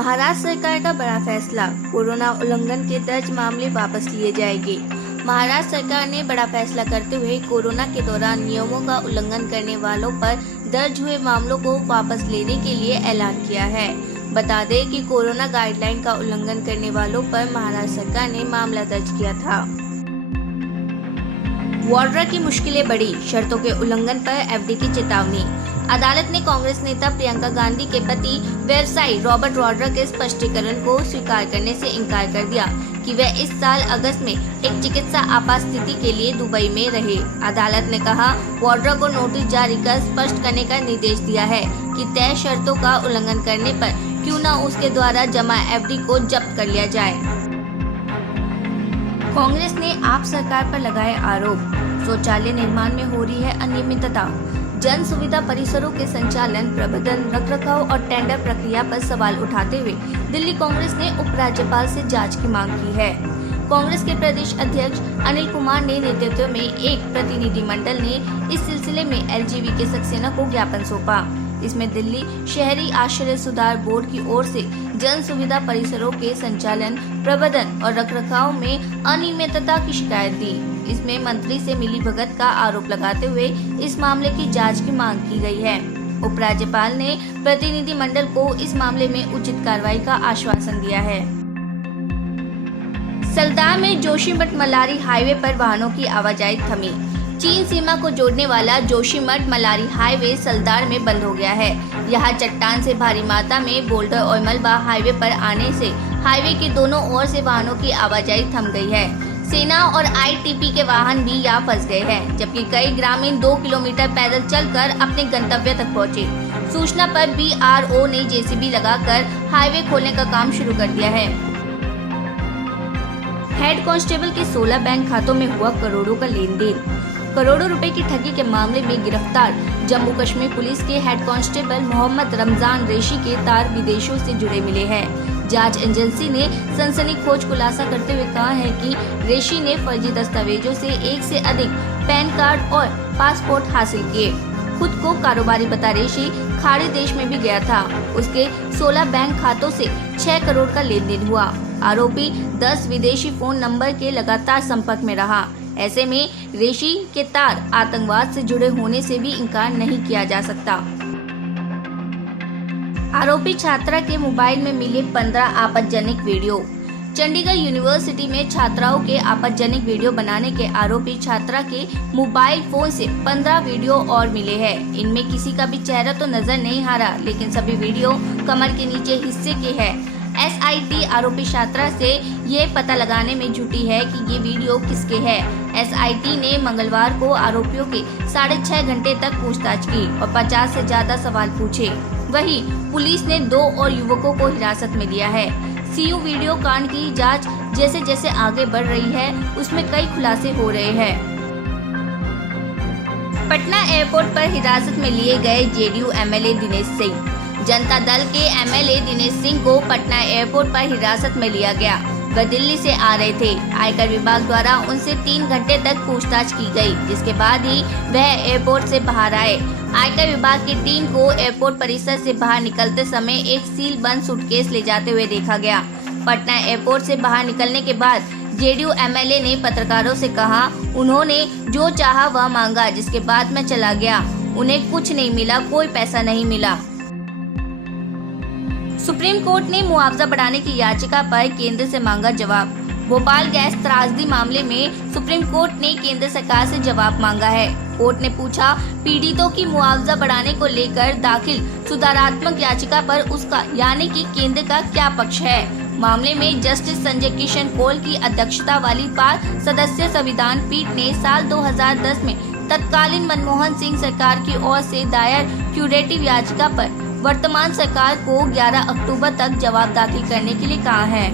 महाराष्ट्र सरकार का बड़ा फैसला, कोरोना उल्लंघन के दर्ज मामले वापस लिए जाएंगे। महाराष्ट्र सरकार ने बड़ा फैसला करते हुए कोरोना के दौरान नियमों का उल्लंघन करने वालों पर दर्ज हुए मामलों को वापस लेने के लिए ऐलान किया है। बता दें कि कोरोना गाइडलाइन का उल्लंघन करने वालों पर महाराष्ट्र सरकार ने मामला दर्ज किया था। वाड्रा की मुश्किलें बढ़ी, शर्तों के उल्लंघन पर एफडी की चेतावनी। अदालत ने कांग्रेस नेता प्रियंका गांधी के पति व्यवसायी रॉबर्ट वाड्रा के स्पष्टीकरण को स्वीकार करने से इनकार कर दिया कि वह इस साल अगस्त में एक चिकित्सा आपात स्थिति के लिए दुबई में रहे। अदालत ने कहा, वाड्रा को नोटिस जारी कर स्पष्ट करने का निर्देश दिया है कि तय शर्तों का उल्लंघन करने पर क्यों न उसके द्वारा जमा एफडी को जब्त कर लिया जाए। कांग्रेस ने आप सरकार पर लगाए आरोप, शौचालय निर्माण में हो रही है अनियमितता। जन सुविधा परिसरों के संचालन, प्रबंधन, रखरखाव और टेंडर प्रक्रिया पर सवाल उठाते हुए दिल्ली कांग्रेस ने उपराज्यपाल से जांच की मांग की है। कांग्रेस के प्रदेश अध्यक्ष अनिल कुमार ने नेतृत्व में एक प्रतिनिधिमंडल ने इस सिलसिले में एलजीबी के सक्सेना को ज्ञापन सौंपा। इसमें दिल्ली शहरी आश्रय सुधार बोर्ड की ओर से जन सुविधा परिसरों के संचालन, प्रबंधन और रखरखाव में अनियमितता की शिकायत दी। इसमें मंत्री से मिलीभगत का आरोप लगाते हुए इस मामले की जांच की मांग की गई है। उपराज्यपाल ने प्रतिनिधिमंडल को इस मामले में उचित कार्रवाई का आश्वासन दिया है। सल्दार में जोशीमठ मल्लारी हाईवे पर वाहनों की आवाजाही थमी। चीन सीमा को जोड़ने वाला जोशीमठ मल्लारी हाईवे सल्दार में बंद हो गया है। यहाँ चट्टान से भारी मात्रा में बोल्डर और मलबा हाईवे पर आने से हाईवे के दोनों ओर से वाहनों की आवाजाही थम गई है। सेना और आईटीपी के वाहन भी यहाँ फंस गए हैं, जबकि कई ग्रामीण 2 किलोमीटर पैदल चलकर अपने गंतव्य तक पहुँचे। सूचना पर बीआरओ ने जेसीबी लगाकर हाईवे खोलने का काम शुरू कर दिया है। हेड कांस्टेबल के 16 बैंक खातों में हुआ करोड़ों का लेन देन। करोड़ों रुपए की ठगी के मामले में गिरफ्तार जम्मू कश्मीर पुलिस के हेड कांस्टेबल मोहम्मद रमजान रेशी के तार विदेशों से जुड़े मिले हैं। जांच एजेंसी ने सनसनीखेज खुलासा करते हुए कहा है कि रेशी ने फर्जी दस्तावेजों से एक से अधिक पैन कार्ड और पासपोर्ट हासिल किए। खुद को कारोबारी बता रेशी खाड़ी देश में भी गया था। उसके 16 बैंक खातों से 6 करोड़ का लेन देन हुआ। आरोपी 10 विदेशी फोन नंबर के लगातार संपर्क में रहा। ऐसे में रेशी के तार आतंकवाद से जुड़े होने से भी इनकार नहीं किया जा सकता। आरोपी छात्रा के मोबाइल में मिले 15 आपत्तिजनक वीडियो। चंडीगढ़ यूनिवर्सिटी में छात्राओं के आपत्तिजनक वीडियो बनाने के आरोपी छात्रा के मोबाइल फोन से 15 वीडियो और मिले हैं। इनमें किसी का भी चेहरा तो नजर नहीं आ रहा, लेकिन सभी वीडियो कमर के नीचे हिस्से के हैं। एसआईटी आरोपी छात्रा से ये पता लगाने में जुटी है कि ये वीडियो किसके हैं। एसआईटी ने मंगलवार को आरोपियों के 6.5 घंटे तक पूछताछ की और 50 से ज्यादा सवाल पूछे। वहीं पुलिस ने 2 और युवकों को हिरासत में लिया है। सीयू वीडियो कांड की जांच जैसे जैसे आगे बढ़ रही है, उसमें कई खुलासे हो रहे हैं। पटना एयरपोर्ट पर हिरासत में लिए गए जेडीयू एमएलए दिनेश सिंह। जनता दल के एमएलए दिनेश सिंह को पटना एयरपोर्ट पर हिरासत में लिया गया। वह दिल्ली से आ रहे थे। आयकर विभाग द्वारा उनसे 3 घंटे तक पूछताछ की गई, जिसके बाद ही वह एयरपोर्ट से बाहर आए। आयकर विभाग की टीम को एयरपोर्ट परिसर से बाहर निकलते समय एक सील बंद सूटकेस ले जाते हुए देखा गया। पटना एयरपोर्ट से बाहर निकलने के बाद जेडीयू एमएलए ने पत्रकारों से कहा, उन्होंने जो चाहा वह मांगा, जिसके बाद मैं चला गया। उन्हें कुछ नहीं मिला, कोई पैसा नहीं मिला। सुप्रीम कोर्ट ने मुआवजा बढ़ाने की याचिका पर केंद्र से मांगा जवाब। भोपाल गैस त्रासदी मामले में सुप्रीम कोर्ट ने केंद्र सरकार से जवाब मांगा है। कोर्ट ने पूछा, पीड़ितों की मुआवजा बढ़ाने को लेकर दाखिल सुधारात्मक याचिका पर उसका यानी कि केंद्र का क्या पक्ष है। मामले में जस्टिस संजय किशन कौल की अध्यक्षता वाली 5 सदस्यीय संविधान पीठ ने साल 2010 में तत्कालीन मनमोहन सिंह सरकार की ओर से दायर क्यूरेटिव याचिका पर वर्तमान सरकार को 11 अक्टूबर तक जवाब दाखिल करने के लिए कहा है।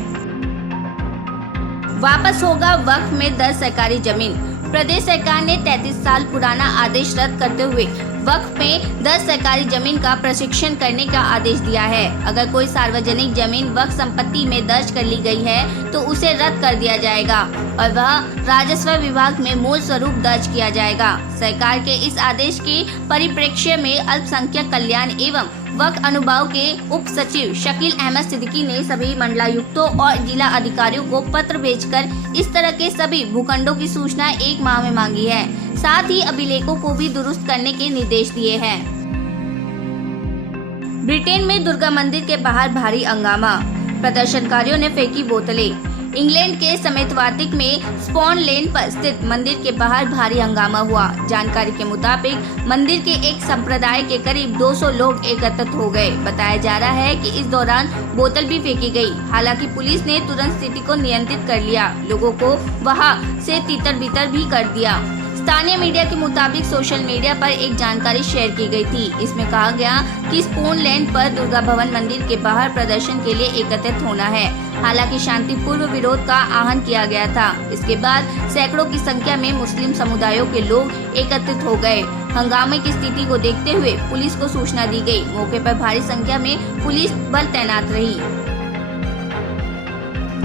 वापस होगा वक्फ में 10 सरकारी जमीन। प्रदेश सरकार ने 33 साल पुराना आदेश रद्द करते हुए वक्फ में 10 सरकारी जमीन का प्रशिक्षण करने का आदेश दिया है। अगर कोई सार्वजनिक जमीन वक्फ संपत्ति में दर्ज कर ली गई है तो उसे रद्द कर दिया जाएगा और वह राजस्व विभाग में मूल स्वरूप दर्ज किया जाएगा। सरकार के इस आदेश के परिप्रेक्ष्य में अल्पसंख्यक कल्याण एवं वक्त अनुभाग के उप सचिव शकील अहमद सिद्दीकी ने सभी मंडलायुक्तों और जिला अधिकारियों को पत्र भेजकर इस तरह के सभी भूखंडों की सूचना 1 माह में मांगी है। साथ ही अभिलेखों को भी दुरुस्त करने के निर्देश दिए हैं। ब्रिटेन में दुर्गा मंदिर के बाहर भारी हंगामा, प्रदर्शनकारियों ने फेंकी बोतलें। इंग्लैंड के समेतवातिक में स्पॉन लेन पर स्थित मंदिर के बाहर भारी हंगामा हुआ। जानकारी के मुताबिक मंदिर के एक संप्रदाय के करीब 200 लोग एकत्रित हो गए। बताया जा रहा है कि इस दौरान बोतल भी फेंकी गई। हालांकि पुलिस ने तुरंत स्थिति को नियंत्रित कर लिया, लोगों को वहां से तितर बितर भी कर दिया। स्थानीय मीडिया के मुताबिक सोशल मीडिया पर एक जानकारी शेयर की गई थी। इसमें कहा गया कि स्पून लैंड पर दुर्गा भवन मंदिर के बाहर प्रदर्शन के लिए एकत्रित होना है। हालांकि शांतिपूर्ण विरोध का आह्वान किया गया था। इसके बाद सैकड़ों की संख्या में मुस्लिम समुदायों के लोग एकत्रित हो गए। हंगामे की स्थिति को देखते हुए पुलिस को सूचना दी गई। मौके पर भारी संख्या में पुलिस बल तैनात रही।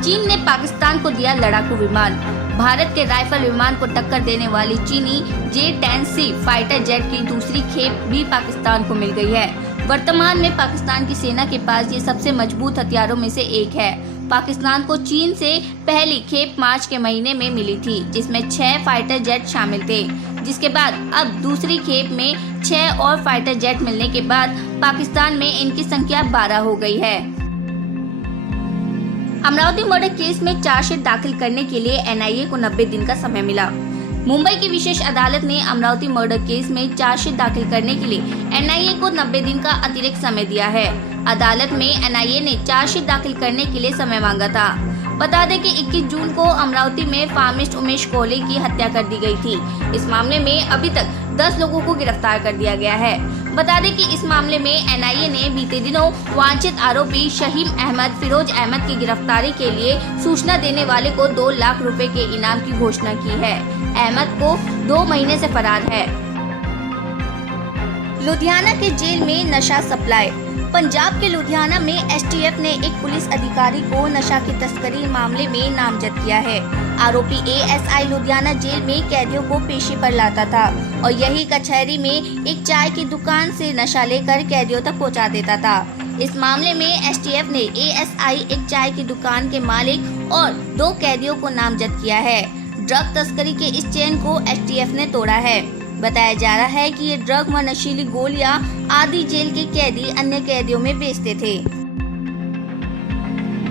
चीन ने पाकिस्तान को दिया लड़ाकू विमान। भारत के राइफल विमान को टक्कर देने वाली चीनी J-10C फाइटर जेट की दूसरी खेप भी पाकिस्तान को मिल गई है। वर्तमान में पाकिस्तान की सेना के पास ये सबसे मजबूत हथियारों में से एक है। पाकिस्तान को चीन से पहली खेप मार्च के महीने में मिली थी, जिसमें 6 फाइटर जेट शामिल थे। जिसके बाद अब दूसरी खेप में 6 और फाइटर जेट मिलने के बाद पाकिस्तान में इनकी संख्या 12 हो गई है। अमरावती मर्डर केस में चार्जशीट दाखिल करने के लिए NIA को 90 दिन का समय मिला। मुंबई की विशेष अदालत ने अमरावती मर्डर केस में चार्जशीट दाखिल करने के लिए NIA को 90 दिन का अतिरिक्त समय दिया है। अदालत में NIA ने चार्जशीट दाखिल करने के लिए समय मांगा था। बता दें कि 21 जून को अमरावती में फार्मिस्ट उमेश कोहले की हत्या कर दी गई थी। इस मामले में अभी तक 10 लोगों को गिरफ्तार कर दिया गया है। बता दें कि इस मामले में NIA ने बीते दिनों वांछित आरोपी शहीम अहमद फिरोज अहमद की गिरफ्तारी के लिए सूचना देने वाले को 2 लाख रुपए के इनाम की घोषणा की है। अहमद को 2 महीने से फरार है। लुधियाना के जेल में नशा सप्लाई। पंजाब के लुधियाना में STF ने एक पुलिस अधिकारी को नशा की तस्करी मामले में नामजद किया है। आरोपी ASI लुधियाना जेल में कैदियों को पेशी पर लाता था और यही कचहरी में एक चाय की दुकान से नशा लेकर कैदियों तक पहुंचा देता था। इस मामले में STF ने ASI एक चाय की दुकान के मालिक और 2 कैदियों को नामजद किया है। ड्रग तस्करी के इस चेन को STF ने तोड़ा है। बताया जा रहा है कि ये ड्रग व नशीली गोलियां आदि जेल के कैदी अन्य कैदियों में बेचते थे।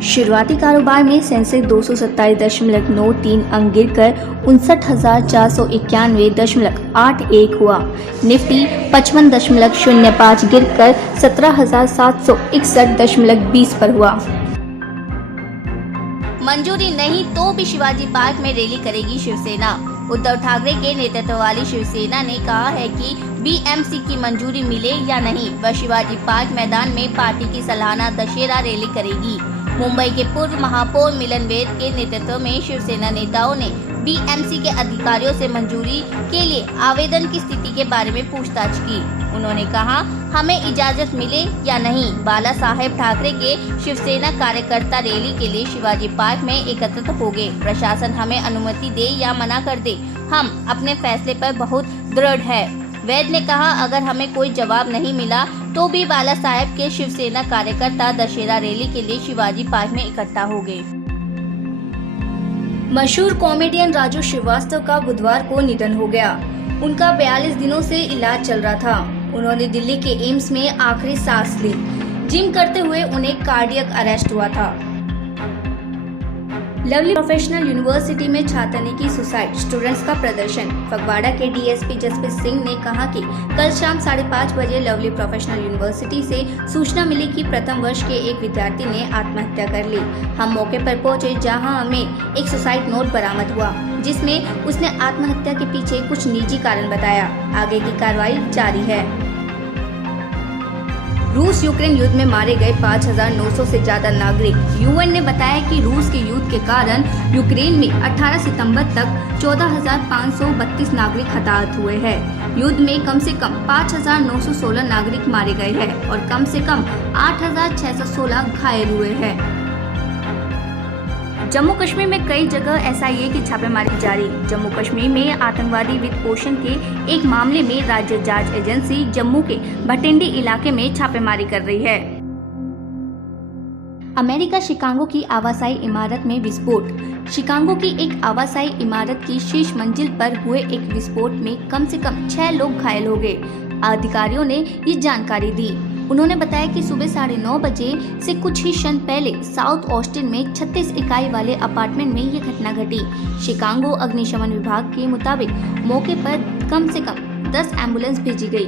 शुरुआती कारोबार में सेंसेक्स 227.93 अंक गिरकर 59,491.81 हुआ। निफ्टी 55.05 गिरकर 17,761.20 पर हुआ। मंजूरी नहीं तो भी शिवाजी पार्क में रैली करेगी शिवसेना। उद्धव ठाकरे के नेतृत्व वाली शिवसेना ने कहा है कि BMC की मंजूरी मिले या नहीं, वह शिवाजी पार्क मैदान में पार्टी की सालाना दशहरा रैली करेगी। मुंबई के पूर्व महापौर मिलन वैद के नेतृत्व में शिवसेना नेताओं ने BMC के अधिकारियों से मंजूरी के लिए आवेदन की स्थिति के बारे में पूछताछ की। उन्होंने कहा, हमें इजाजत मिले या नहीं, बाला साहेब ठाकरे के शिवसेना कार्यकर्ता रैली के लिए शिवाजी पार्क में एकत्रित होंगे। प्रशासन हमें अनुमति दे या मना कर दे, हम अपने फैसले पर बहुत दृढ़ है। वैद ने कहा, अगर हमें कोई जवाब नहीं मिला तो भी बाला साहेब के शिवसेना कार्यकर्ता दशहरा रैली के लिए शिवाजी पार्क में इकट्ठा होंगे। मशहूर कॉमेडियन राजू श्रीवास्तव का बुधवार को निधन हो गया। उनका 42 दिनों से इलाज चल रहा था। उन्होंने दिल्ली के एम्स में आखिरी सांस ली। जिम करते हुए उन्हें कार्डियक अरेस्ट हुआ था। लवली प्रोफेशनल यूनिवर्सिटी में छात्र ने की सुसाइड, स्टूडेंट्स का प्रदर्शन। फगवाड़ा के DSP जसप्रीत सिंह ने कहा कि कल शाम 5:30 बजे लवली प्रोफेशनल यूनिवर्सिटी से सूचना मिली कि प्रथम वर्ष के एक विद्यार्थी ने आत्महत्या कर ली। हम मौके पर पहुंचे, जहां हमें एक सुसाइड नोट बरामद हुआ, जिसमें उसने आत्महत्या के पीछे कुछ निजी कारण बताया। आगे की कार्रवाई जारी है। रूस यूक्रेन युद्ध में मारे गए 5,900 से ज्यादा नागरिक। UN ने बताया कि रूस के युद्ध के कारण यूक्रेन में 18 सितंबर तक 14,532 नागरिक हताहत हुए हैं। युद्ध में कम से कम 5,916 नागरिक मारे गए हैं और कम से कम 8,616 घायल हुए हैं। जम्मू कश्मीर में कई जगह एसआईए की छापेमारी जारी। जम्मू कश्मीर में आतंकवादी वित्त पोषण के एक मामले में राज्य जांच एजेंसी जम्मू के भटिंडी इलाके में छापेमारी कर रही है। अमेरिका शिकागो की आवासाई इमारत में विस्फोट। शिकागो की एक आवासाई इमारत की शीर्ष मंजिल पर हुए एक विस्फोट में कम से कम 6 लोग घायल हो गए। अधिकारियों ने ये जानकारी दी। उन्होंने बताया कि सुबह 9:30 बजे से कुछ ही क्षण पहले साउथ ऑस्टिन में 36 इकाई वाले अपार्टमेंट में ये घटना घटी। शिकागो अग्निशमन विभाग के मुताबिक मौके पर कम से कम 10 एम्बुलेंस भेजी गई।